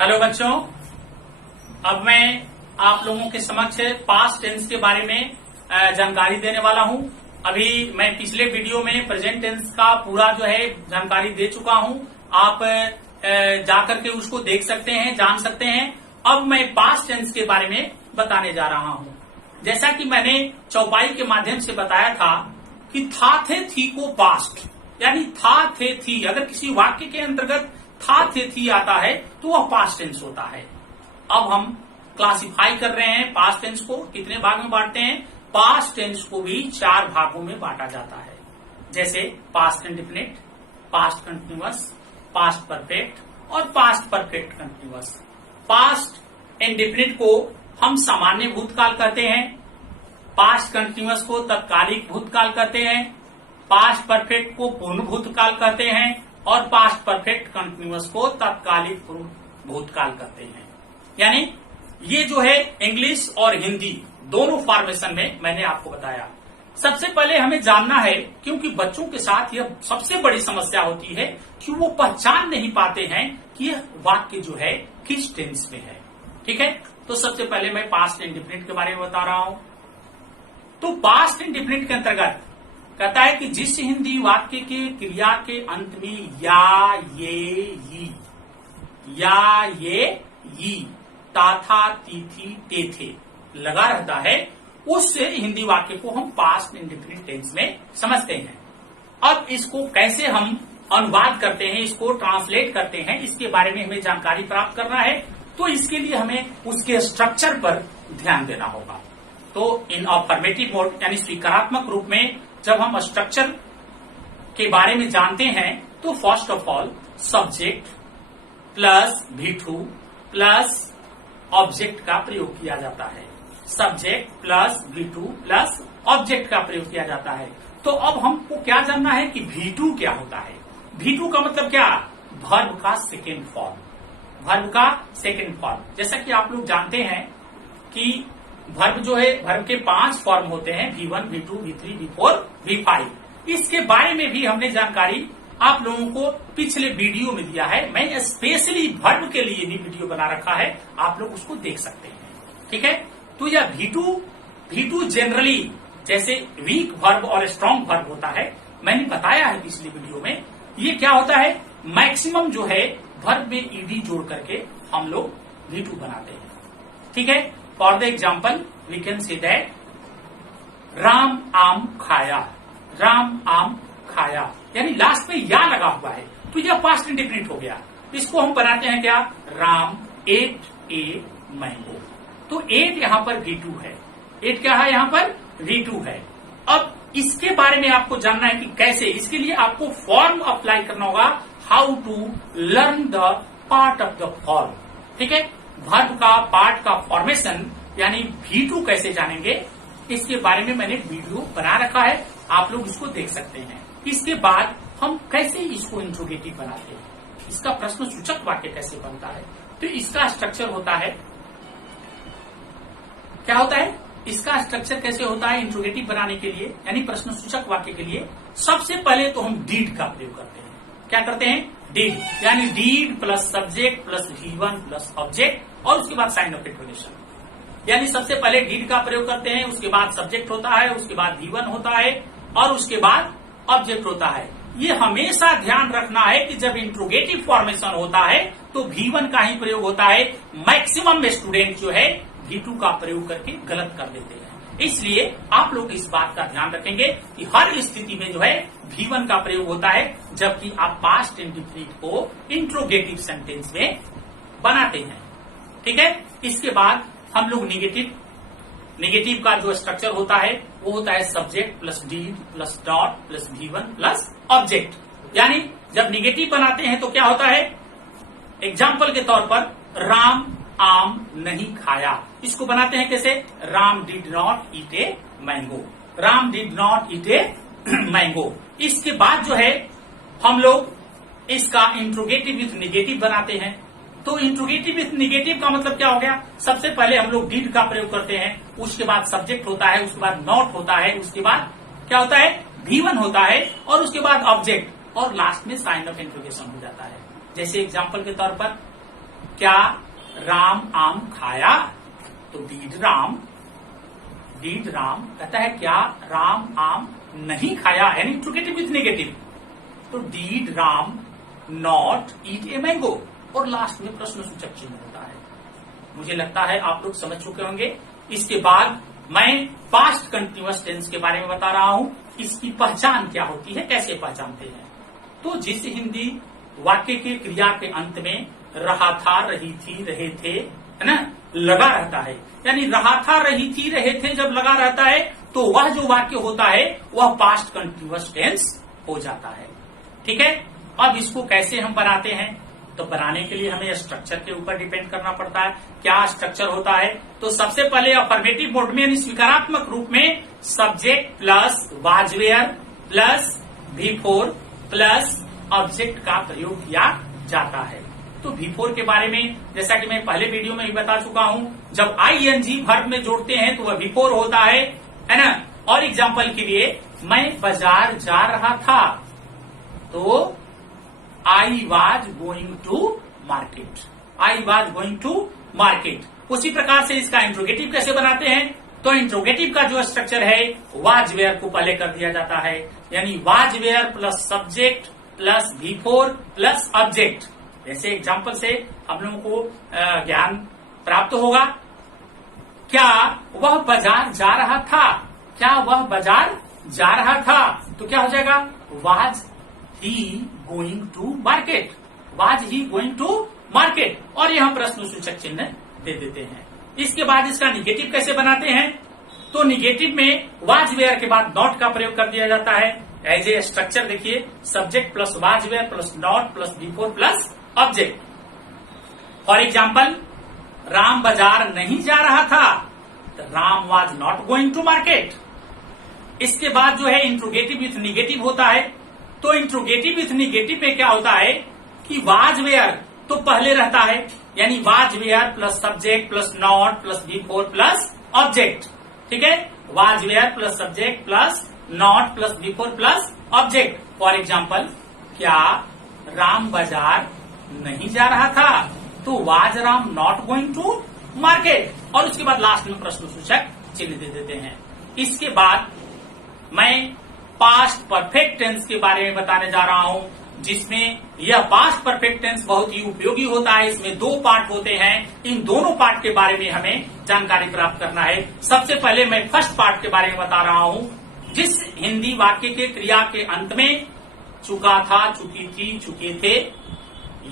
Hello बच्चों, अब मैं आप लोगों के समक्ष पास्ट टेंस के बारे में जानकारी देने वाला हूं। अभी मैं पिछले वीडियो में प्रेजेंट टेंस का पूरा जो है जानकारी दे चुका हूं। आप जाकर के उसको देख सकते हैं, जान सकते हैं। अब मैं पास्ट टेंस के बारे में बताने जा रहा हूं। जैसा कि मैंने चौपाई के माध्यम से बताया था कि था थे थी को पास्ट यानी था थे थी, अगर किसी वाक्य के अंतर्गत था थे थी आता है तो वह पास्ट टेंस होता है। अब हम क्लासिफाई कर रहे हैं पास्ट टेंस को। कितने भाग में बांटते हैं? पास्ट टेंस को भी 4 भागों में बांटा जाता है, जैसे past indefinite, past continuous, past perfect और past perfect continuous. Past indefinite को हम सामान्य भूतकाल कहते हैं, पास्ट कंटिन्यूअस को तत्कालिक भूतकाल कहते हैं, पास्ट परफेक्ट को पूर्ण भूतकाल कहते हैं और पास्ट परफेक्ट कंटिन्यूअस को तत्कालिक भूतकाल कहते हैं। यानी ये जो है इंग्लिश और हिंदी दोनों फॉर्मेशन में मैंने आपको बताया। सबसे पहले हमें जानना है, क्योंकि बच्चों के साथ यह सबसे बड़ी समस्या होती है कि वो पहचान नहीं पाते हैं कि यह वाक्य जो है किस टेंस में है। ठीक है, तो सबसे पहले मैं पास्ट इंडेफिनिट के बारे में बता रहा हूं। तो पास्ट इंडेफिनिट के अंतर्गत कहता है कि जिस हिंदी वाक्य के क्रिया के अंत में या ये ताथा तीथी तेथे लगा रहता है, उस हिंदी वाक्य को हम पास्ट इंडेफिनिट टेंस में समझते हैं। अब इसको कैसे हम अनुवाद करते हैं, इसको ट्रांसलेट करते हैं, इसके बारे में हमें जानकारी प्राप्त करना है। तो इसके लिए हमें उसके स्ट्रक्चर पर ध्यान देना होगा। तो इन अफर्मेटिव मोड यानी स्वीकारात्मक रूप में जब हम स्ट्रक्चर के बारे में जानते हैं तो first of all subject plus V2 plus object का प्रयोग किया जाता है। Subject plus V2 plus object का प्रयोग किया जाता है। तो अब हमको क्या जानना है कि V2 क्या होता है। V2 का मतलब क्या? वर्ब का सेकेंड फॉर्म। वर्ब का सेकेंड फॉर्म, जैसा कि आप लोग जानते हैं कि वर्ब जो है, वर्ब के 5 फॉर्म होते हैं, V1, V2, V3, V4, V5। इसके बारे में भी हमने जानकारी आप लोगों को पिछले वीडियो में दिया है। मैं स्पेशली वर्ब के लिए भी वीडियो बना रखा है, आप लोग उसको देख सकते हैं। ठीक है, तो यह V2 जनरली जैसे वीक वर्ब और स्ट्रॉन्ग वर्ब होता है, मैंने बताया है पिछले वीडियो में। ये क्या होता है, मैक्सिमम जो है वर्ब में ईडी जोड़ करके हम लोग V2 बनाते हैं। ठीक है, for the example we can say that Ram आम खाया। राम आम खाया यानी लास्ट में या लगा हुआ है, तो यह पास्ट इंडेफिनिट हो गया। इसको हम बनाते हैं क्या? Ram ate a mango. तो 8 यहां पर V2 है। 8 क्या है? यहां पर V2 है। अब इसके बारे में आपको जानना है कि कैसे। इसके लिए आपको फॉर्म अप्लाई करना होगा, how to learn the part of the form. ठीक है, वर्ब का पार्ट का फॉर्मेशन यानी V2 कैसे जानेंगे, इसके बारे में मैंने वीडियो बना रखा है, आप लोग इसको देख सकते हैं। इसके बाद हम कैसे इसको इंट्रोगेटिव बनाते हैं, इसका प्रश्न सूचक वाक्य कैसे बनता है। तो इसका स्ट्रक्चर होता है, क्या होता है, इसका स्ट्रक्चर कैसे होता है इंट्रोगेटिव बनाने के लिए यानी प्रश्न सूचक वाक्य के लिए। सबसे पहले तो हम डीड का प्रयोग करते हैं। क्या करते हैं? डीड, यानी did plus subject plus V1 plus object और उसके बाद साइन ऑफ इंट्रोगेशन। यानी सबसे पहले डीड का प्रयोग करते हैं, उसके बाद सब्जेक्ट होता है, उसके बाद V1 होता है और उसके बाद ऑब्जेक्ट होता है। ये हमेशा ध्यान रखना है कि जब इंट्रोगेटिव फॉर्मेशन होता है तो V1 का ही प्रयोग होता है। मैक्सिमम स्टूडेंट जो है V2 का प्रयोग करके गलत कर देते हैं। इसलिए आप लोग इस बात का ध्यान रखेंगे कि हर स्थिति में जो है V1 का प्रयोग होता है, जबकि आप पास्ट इंडेफिनिट को इंट्रोगेटिव सेंटेंस में बनाते हैं। ठीक है, इसके बाद हम लोग नेगेटिव का जो स्ट्रक्चर होता है वो होता है subject plus did plus dot plus V1 plus object. यानी जब नेगेटिव बनाते हैं तो क्या होता है, एग्जाम्पल के तौर पर राम आम नहीं खाया, इसको बनाते हैं कैसे? Ram did not eat a mango. Ram did not eat a mango. इसके बाद जो है हम लोग इसका इंट्रोगेटिव विथ नेगेटिव बनाते हैं। तो इंट्रोगेटिव विथ नेगेटिव का मतलब क्या हो गया? सबसे पहले हम लोग डिड का प्रयोग करते हैं, उसके बाद सब्जेक्ट होता है, उसके बाद नॉट होता है, उसके बाद क्या होता है? V1 होता है और उसके बाद ऑब्जेक्ट और लास्ट में साइन ऑफ इंट्रोगेशन हो जाता है। जैसे एग्जाम्पल के तौर पर क्या राम आम खाया? तो डिड राम कहता है क्या राम आम नहीं खाया, यानी इंट्रोगेटिव विथ नेगेटिव। तो did Ram not eat a mango, और लास्ट में प्रश्न सूचक चिन्ह होता है। मुझे लगता है आप लोग समझ चुके होंगे। इसके बाद मैं पास्ट कंटिन्यूअस टेंस के बारे में बता रहा हूं, इसकी पहचान क्या होती है, कैसे पहचानते हैं। तो जिस हिंदी वाक्य के क्रिया के अंत में रहा था, रही थी, रहे थे, है ना, लगा रहता है, यानी रहा था, रही थी, रहे थे जब लगा रहता है तो वह जो वाक्य होता है वह पास्ट कंटिन्यूअस टेंस हो जाता है। ठीक है, अब इसको कैसे हम बनाते हैं? तो बनाने के लिए हमें स्ट्रक्चर के ऊपर डिपेंड करना पड़ता है। क्या स्ट्रक्चर होता है? तो सबसे पहले अफर्मेटिव मोड में, यानी स्वीकारात्मक रूप में, subject plus was were plus V4 plus object का प्रयोग किया जाता है। तो V4 के बारे में जैसा कि मैं पहले वीडियो में ही बता चुका हूं, जब ING वर्ब में जोड़ते हैं तो वह V4 होता है ना। और एग्जाम्पल के लिए मैं बाजार जा रहा था, तो I was going to market, I was going to market। उसी प्रकार से इसका इंट्रोगेटिव कैसे बनाते हैं? तो इंट्रोगेटिव का जो स्ट्रक्चर है वाज वेयर को पहले कर दिया जाता है, यानी was were plus subject plus V4 plus object. ऐसे एग्जाम्पल से हम लोगों को ज्ञान प्राप्त होगा। क्या वह बाजार जा रहा था? क्या वह बाजार जा रहा था? तो क्या हो जाएगा? Was he going to market, was he going to market. और यहां प्रश्न सूचक चिन्ह दे देते हैं। इसके बाद इसका निगेटिव कैसे बनाते हैं? तो निगेटिव में वाज वेयर के बाद नॉट का प्रयोग कर दिया जाता है। एज ए स्ट्रक्चर देखिए, subject plus was were plus not plus V4 plus object. For example, Ram बाजार नहीं जा रहा था, Ram was not going to market. इसके बाद जो है इंट्रोगेटिव विथ निगेटिव होता है। तो इंट्रोगेटिव विथ निगेटिव में क्या होता है कि वाज वेयर तो पहले रहता है, यानी was were plus subject plus not plus V4 plus object. ठीक है, was were plus subject plus not plus V4 plus object. For example, क्या राम बाजार नहीं जा रहा था, तो was Ram not going to market. और उसके बाद लास्ट में प्रश्न सूचक चिन्ह दे देते हैं। इसके बाद मैं पास्ट परफेक्ट टेंस के बारे में बताने जा रहा हूं, जिसमें यह पास्ट परफेक्ट टेंस बहुत ही उपयोगी होता है। इसमें दो पार्ट होते हैं, इन दोनों पार्ट के बारे में हमें जानकारी प्राप्त करना है। सबसे पहले मैं फर्स्ट पार्ट के बारे में बता रहा हूं, जिस हिंदी वाक्य के क्रिया के अंत में चुका था, चुकी थी, चुके थे,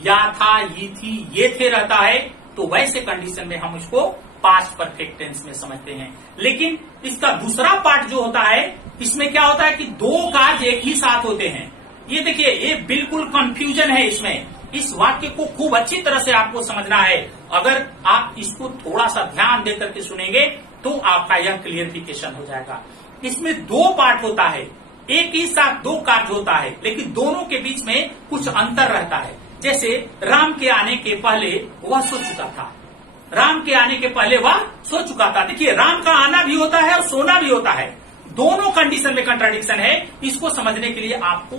या था, ये थी, ये थे रहता है, तो वैसे कंडीशन में हम इसको पास्ट परफेक्ट टेंस में समझते हैं। लेकिन इसका दूसरा पार्ट जो होता है, इसमें क्या होता है कि दो कार्य एक ही साथ होते हैं। ये देखिए, ये बिल्कुल कंफ्यूजन है इसमें। इस वाक्य को खूब अच्छी तरह से आपको समझना है। अगर आप इसको थोड़ा सा ध्यान देकर के सुनेंगे तो आपका यह क्लियरिफिकेशन हो जाएगा। इसमें दो पार्ट होता है, एक ही साथ दो कार्य होता है, लेकिन दोनों के बीच में कुछ अंतर रहता है। जैसे राम के आने के पहले वह सो चुका था, राम के आने के पहले वह सो चुका था। देखिए, राम का आना भी होता है और सोना भी होता है, दोनों कंडीशन में कंट्राडिक्शन है। इसको समझने के लिए आपको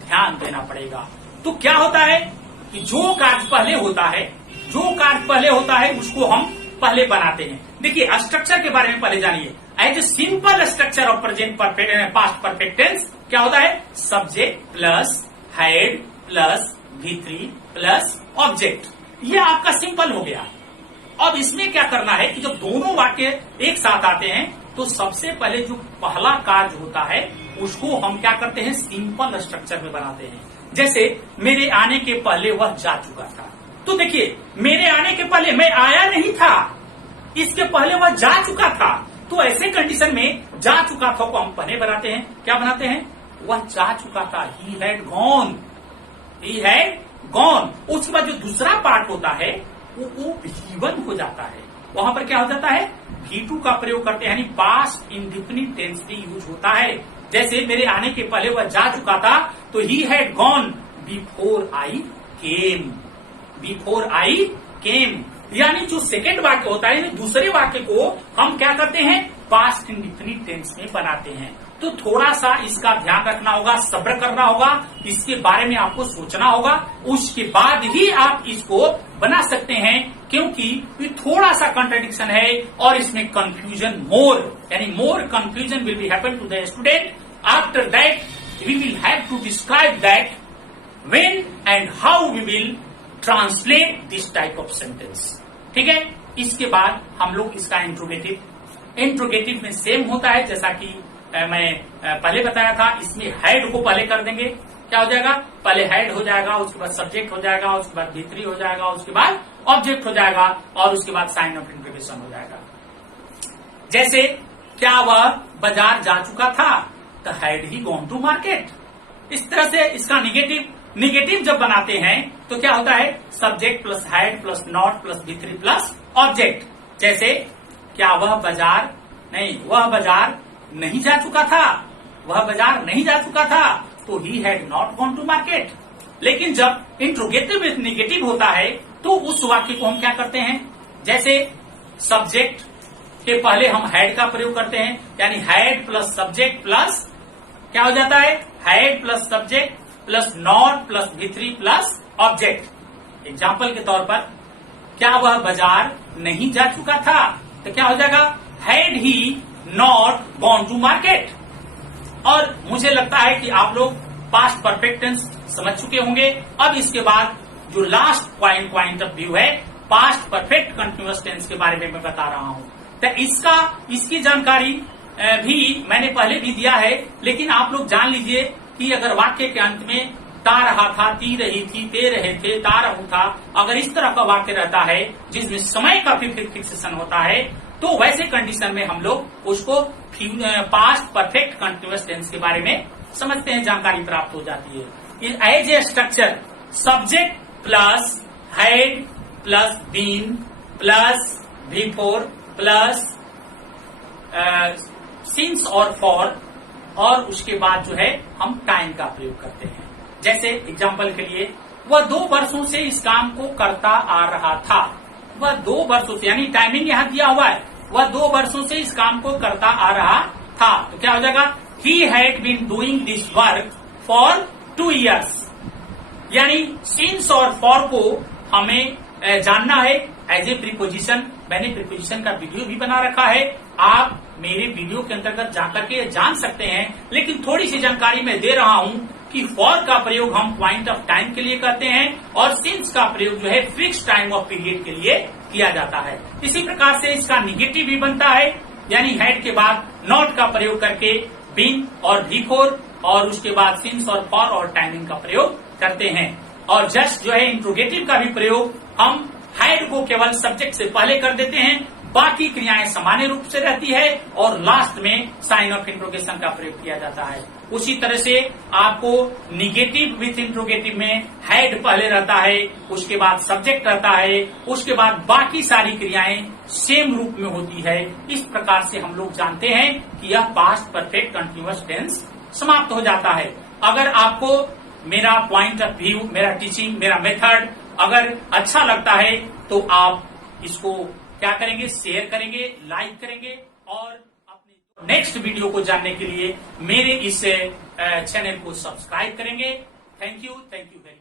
ध्यान देना पड़ेगा। तो क्या होता है कि जो कार्य पहले होता है, जो कार्य पहले होता है उसको हम पहले बनाते हैं। देखिए, स्ट्रक्चर के बारे में पहले जानिए। As a simple structure of present perfect past perfect tense क्या होता है? Subject plus had plus V3 plus object. ये आपका सिंपल हो गया। अब इसमें क्या करना है कि जब दोनों वाक्य एक साथ आते हैं तो सबसे पहले जो पहला कार्य होता है उसको हम क्या करते हैं? सिंपल स्ट्रक्चर में बनाते हैं। जैसे मेरे आने के पहले वह जा चुका था, तो देखिए, मेरे आने के पहले मैं आया नहीं था, इसके पहले वह जा चुका था। तो ऐसे कंडीशन में जा चुका था को हम पहले बनाते हैं। क्या बनाते हैं? वह जा चुका था, ही had gone, he had gone. उसके बाद जो दूसरा पार्ट होता है वो V1 हो जाता है। वहां पर क्या हो जाता है? V2 का प्रयोग करते हैं, यानी पास्ट इंडिफिनिट टेंस भी यूज होता है। जैसे मेरे आने के पहले वह जा चुका था, तो he had gone before I came, before I came. यानी जो सेकेंड वाक्य होता है, दूसरे वाक्य को हम क्या करते हैं? पास्ट इंडिफिनिट टेंस में बनाते हैं। तो थोड़ा सा इसका ध्यान रखना होगा, सब्र करना होगा, इसके बारे में आपको सोचना होगा, उसके बाद ही आप इसको बना सकते हैं, क्योंकि ये थोड़ा सा कंट्राडिक्शन है और इसमें कंफ्यूजन यानी more confusion will be happen to the student. After that we will have to describe that when and how we will translate this type of sentence. ठीक है, इसके बाद हम लोग इसका इंट्रोगेटिव में सेम होता है, जैसा कि मैं पहले बताया था। इसमें हेड को पहले कर देंगे, क्या हो जाएगा, पहले हेड हो जाएगा, उसके बाद सब्जेक्ट हो जाएगा, उसके बाद V3 हो जाएगा, उसके बाद ऑब्जेक्ट हो जाएगा और उसके बाद साइन ऑफ इंटरोगेशन हो जाएगा। जैसे क्या वह बाजार जा चुका था, तो had he gone to market. इस तरह से इसका निगेटिव जब बनाते हैं तो क्या होता है, subject plus had plus not plus V3 plus object. जैसे क्या वह बाजार नहीं जा चुका था, वह बाजार नहीं जा चुका था, तो he had not gone to market. लेकिन जब इंट्रोगेटिव में निगेटिव होता है तो उस वाक्य को हम क्या करते हैं, जैसे सब्जेक्ट के पहले हम हैड का प्रयोग करते हैं, यानी हैड प्लस सब्जेक्ट प्लस क्या हो जाता है, had plus subject plus not plus V3 plus object. Example के तौर पर क्या वह बाजार नहीं जा चुका था, तो क्या हो जाएगा, had he not gone to market. और मुझे लगता है कि आप लोग पास्ट परफेक्ट टेंस समझ चुके होंगे। अब इसके बाद जो लास्ट पॉइंट ऑफ व्यू है, पास्ट परफेक्ट कंटिन्यूअस टेंस के बारे में मैं बता रहा हूं। तो इसकी जानकारी भी मैंने पहले भी दिया है, लेकिन आप लोग जान लीजिए कि अगर वाक्य के अंत में ता रहा था, ती रही थी, ते रहे थे, ता रहू था, अगर इस तरह का वाक्य रहता है जिसमें समय का फिक्सेशन होता है, तो वैसे कंडीशन में हम लोग उसको पास्ट परफेक्ट कंटिन्यूअस टेंस के बारे में समझते हैं, जानकारी प्राप्त हो जाती है। As a structure, subject plus had plus been plus V4 plus since और फॉर, और उसके बाद जो है हम टाइम का प्रयोग करते हैं। जैसे एग्जाम्पल के लिए, वह 2 वर्षों से इस काम को करता आ रहा था। वह 2 वर्षों से, यानी टाइमिंग यहाँ दिया हुआ है, वह 2 वर्षों से इस काम को करता आ रहा था, तो क्या हो जाएगा, he had been doing this work for 2 years। यानी सिंस और फॉर को हमें जानना है एज ए प्रीपोजिशन। मैंने प्रीपोजिशन का वीडियो भी बना रखा है, आप मेरे वीडियो के अंतर्गत जाकर के जान सकते हैं, लेकिन थोड़ी सी जानकारी मैं दे रहा हूं कि फॉर का प्रयोग हम पॉइंट ऑफ टाइम के लिए करते हैं और सिंस का प्रयोग जो है फिक्स टाइम ऑफ पीरियड के लिए किया जाता है। इसी प्रकार से इसका निगेटिव भी बनता है, यानी हैड के बाद नॉट का प्रयोग करके बीन और V4 और उसके बाद सिंस और फॉर और टाइमिंग का प्रयोग करते हैं। और जस्ट जो है इंट्रोगेटिव का भी प्रयोग हम हैड को केवल सब्जेक्ट से पहले कर देते हैं, बाकी क्रियाएं सामान्य रूप से रहती है और लास्ट में साइन ऑफ इंट्रोगेशन का प्रयोग किया जाता है। उसी तरह से आपको निगेटिव विथ इंट्रोगेटिव में हैड पहले रहता है, उसके बाद सब्जेक्ट रहता है, उसके बाद बाकी सारी क्रियाएं सेम रूप में होती है। इस प्रकार से हम लोग जानते हैं कि यह पास्ट परफेक्ट कंटिन्यूअस टेंस समाप्त हो जाता है। अगर आपको मेरा पॉइंट ऑफ व्यू, मेरा टीचिंग, मेरा मेथड अगर अच्छा लगता है तो आप इसको क्या करेंगे, शेयर करेंगे, लाइक करेंगे और अपने नेक्स्ट वीडियो को जानने के लिए मेरे इस चैनल को सब्सक्राइब करेंगे। Thank you very much.